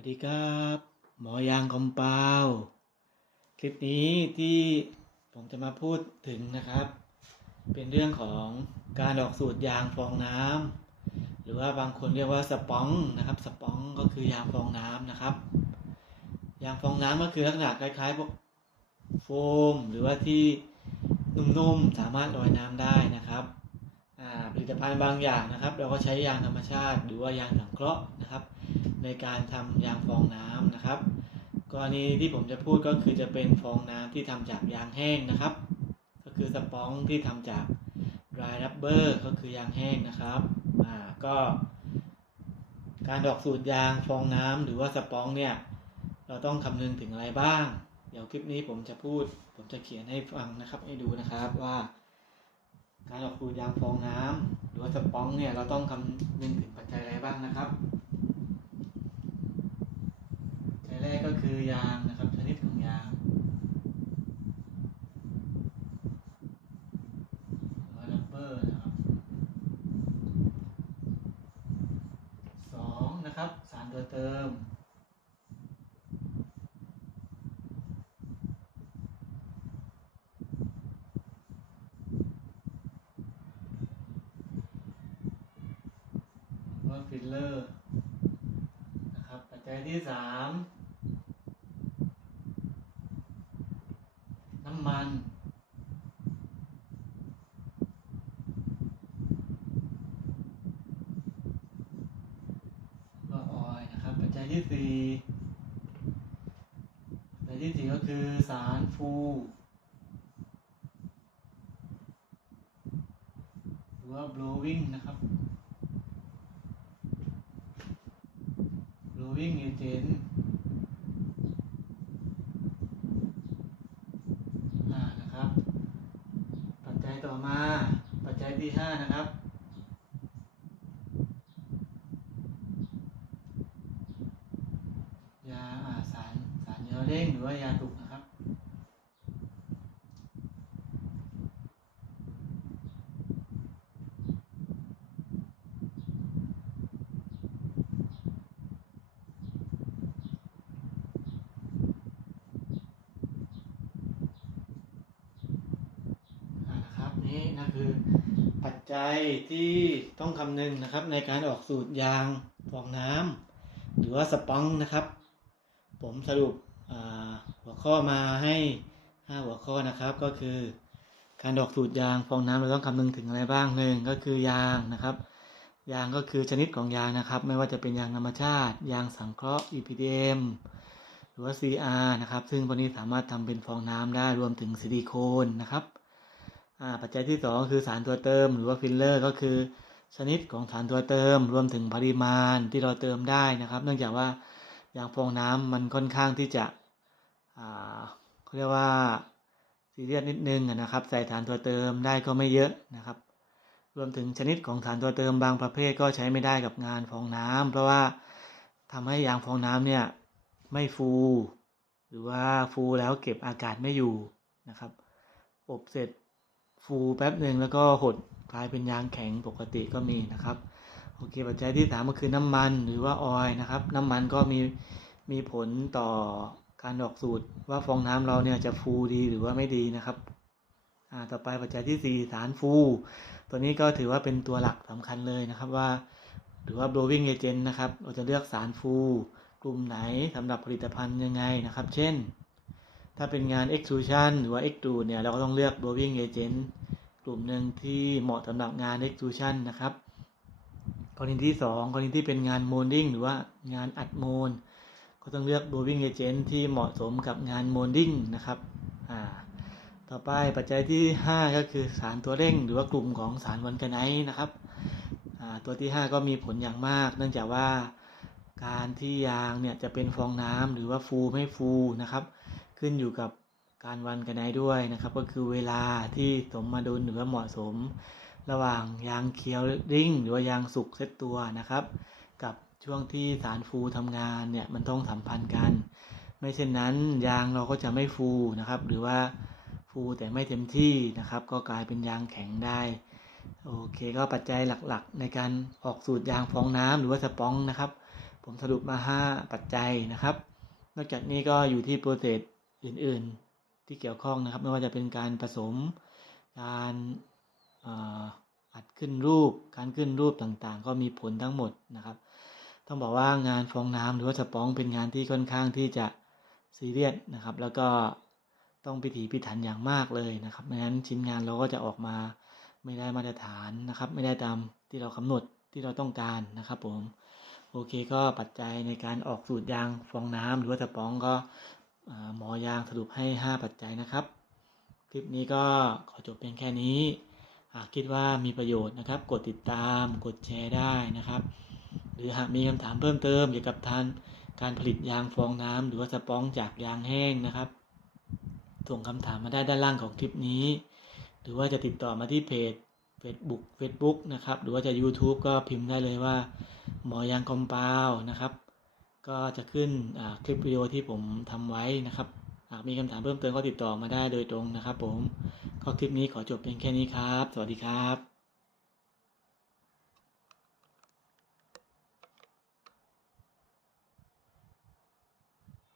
วัสดีครับ หมอยางคอมเปาคลิปนี้ที่ผมจะมาพูดถึงนะครับ เป็นเรื่องของการออกสูตรยางฟองน้ำหรือว่าบางคนเรียกว่าสปองนะครับสปองก็คือยางฟองน้ำนะครับ ยางฟองน้ำก็คือลักษณะคล้ายๆพวกโฟม หรือว่าที่นุ่มๆสามารถลอยน้ำได้นะครับอ่าผลิตภัณฑ์บางอย่างนะครับ เราก็ใช้ยางธรรมชาติ หรือว่ายางสังเคราะห์นะครับ ในการทำยางฟองน้ำนะครับ กรณีที่ผมจะพูดก็คือจะเป็นฟองน้ำที่ทำจากยางแห้งนะครับ ก็คือสปองที่ทำจาก dry rubber ก็คือยางแห้งนะครับอ่าก็การดอกสูตรยางฟองน้ำหรือว่าสปองเนี่ย เราต้องคำนึงถึงอะไรบ้าง เดี๋ยวคลิปนี้ผมจะพูด ผมจะเขียนให้ฟังนะครับ ให้ดูนะครับว่า การดอกสูตรยางฟองน้ำหรือว่าสปองเนี่ยเราต้องคำนึงถึงปัจจัยอะไรบ้างนะครับ ปัจจัยแรกก็ คือยางนะครับชนิดของยางหรือว่า rubber นะครับสองนะครับ สารตัวเติมว่าฟิลเลอร์นะครับปัจจัยที่สามน้ำ มันก็ออยนะครับ ปัจจัยที่สี่ปัจจัยที่สี่ก็คือสารฟูหรือว่า blowing นะครับ blowing agent อ่านะครับ ปัจจัยต่อมา ปัจจัยที่ห้านะครับ ยาอ่าสารสารยา เร่งหรือว่ายาตุกนะครับ นะครับนี่นะคือปัจจัยที่ต้องคำนึงนะครับในการออกสูตรยางฟองน้ำหรือว่าสปองนะครับ ผมสรุป หัวข้อมาให้5หัวข้อนะครับก็คือ การออกสูตรยางฟองน้ำเราต้องคำนึงถึงอะไรบ้างหนึ่งก็คือยางนะครับ ยางก็คือชนิดของยางนะครับ ไม่ว่าจะเป็นยางธรรมชาติ ยางสังเคราะห์ EPDM หรือว่า CR นะครับซึ่งพวกนี้สามารถทำเป็นฟองน้ำได้รวมถึงซิลิโคนนะครับปัจจัยที่ 2 คือสารตัวเติม หรือว่าฟิลเลอร์ก็คือ ชนิดของสารตัวเติม รวมถึงปริมาณที่เราเติมได้นะครับ เนื่องจากว่ายางฟองน้ำมันค่อนข้างที่จะ เขาเรียกว่าซีเรียสนิดนึงนะครับ ใส่สารตัวเติมได้ก็ไม่เยอะนะครับ รวมถึงชนิดของสารตัวเติมบางประเภทก็ใช้ไม่ได้กับงานฟองน้ำเพราะว่าทำให้ยางฟองน้ำเนี่ยไม่ฟู หรือว่าฟูแล้วเก็บอากาศไม่อยู่นะครับ อบเสร็จฟูแป๊บหนึ่งแล้วก็หดกลายเป็นยางแข็งปกติก็มีนะครับโอเคปัจจัยที่สามก็คือน้ำมันหรือว่าออยนะครับ น้ำมันก็มีมีผลต่อ การดอกสูตรว่าฟองน้ำเราเนี่ยจะฟูดีหรือว่าไม่ดีนะครับอ่าต่อไปปัจจัยที่สี่สารฟู ตัวนี้ก็ถือว่าเป็นตัวหลักสำคัญเลยนะครับว่าหรือว่า blowing agent นะครับเราจะเลือกสารฟู กลุ่มไหนสำหรับผลิตภัณฑ์ยังไงนะครับ เช่น ถ้าเป็นงาน extrusion หรือว่า extrude เนี่ยเราก็ต้องเลือก blowing agent กลุ่มหนึ่งที่เหมาะสำหรับงาน extrusion นะครับกรณีที่ 2 กรณีที่เป็นงาน molding หรือว่างานอัดโมล ก็ต้องเลือก blowing agent ที่เหมาะสมกับงาน molding นะครับอ่าต่อไปปัจจัยที่ 5 ก็คือสารตัวเร่ง หรือว่ากลุ่มของสารวันกันไนนะครับอ่าตัวที่ 5 ก็มีผลอย่างมาก เนื่องจากว่าการที่ยางเนี่ยจะเป็นฟองน้ำหรือว่าฟูไม่ฟูนะครับ ขึ้นอยู่กับการวันกันไดด้วยนะครับ ก็คือเวลาที่สมมาดุลหรือว่าเหมาะสม ระหว่างยางเคียวริงหรือว่ายางสุกเซตตัวนะครับ กับ ช่วงที่สารฟูทำงานเนี่ยมันต้องสัมพันธ์กัน ไม่เช่นนั้นยางเราก็จะไม่ฟูนะครับ หรือว่าฟูแต่ไม่เต็มที่นะครับ ก็กลายเป็นยางแข็งได้โอเคก็ปัจจัยหลักๆ ในการออกสูตรยางฟองน้ำหรือว่าสปองนะครับ ผมสรุปมา 5 ปัจจัยนะครับ นอกจากนี้ก็อยู่ที่โปรเซสอื่นๆ ที่เกี่ยวข้องนะครับ ไม่ว่าจะเป็นการผสมการอัดขึ้นรูป การขึ้นรูปต่างๆ ก็มีผลทั้งหมดนะครับ ต้องบอกว่างานฟองน้ำหรือว่าสปองเป็นงานที่ค่อนข้างที่จะซีเรียสนะครับ แล้วก็ต้องพิถีพิถันอย่างมากเลยนะครับไม่งั้นชิ้นงานเราก็จะออกมาไม่ได้มาตรฐานนะครับ ไม่ได้ตามที่เรากำหนดที่เราต้องการนะครับผมโอเคก็ปัจจัยในการออกสูตรยางฟองน้ำหรือว่าสปองก็หมอยางสรุปให้ 5 ปัจจัยนะครับ คลิปนี้ก็ขอจบเพียงแค่นี้ หากคิดว่ามีประโยชน์นะครับ กดติดตามกดแชร์ได้นะครับ รือหากมีคำถามเพิ่มเติมเกี่ยวกับทานการผลิตยางฟองน้ำหรือว่าสปองจากยางแห้งนะครับ ส่งคำถามมาได้ด้านล่างของคลิปนี้ หรือว่าจะติดต่อมาที่เพจ Facebook Facebook นะครับ หรือว่าจะ YouTube ก็พิมพ์ได้เลยว่า หมอยางคอมเปาวนะครับ ก็จะขึ้นคลิปวิดีโอที่ผมทำไว้นะครับ หากมีคำถามเพิ่มเติมก็ติดต่อมาได้โดยตรงนะครับ ผม ก็คลิปนี้ขอจบเพียงแค่นี้ครับ สวัสดีครับ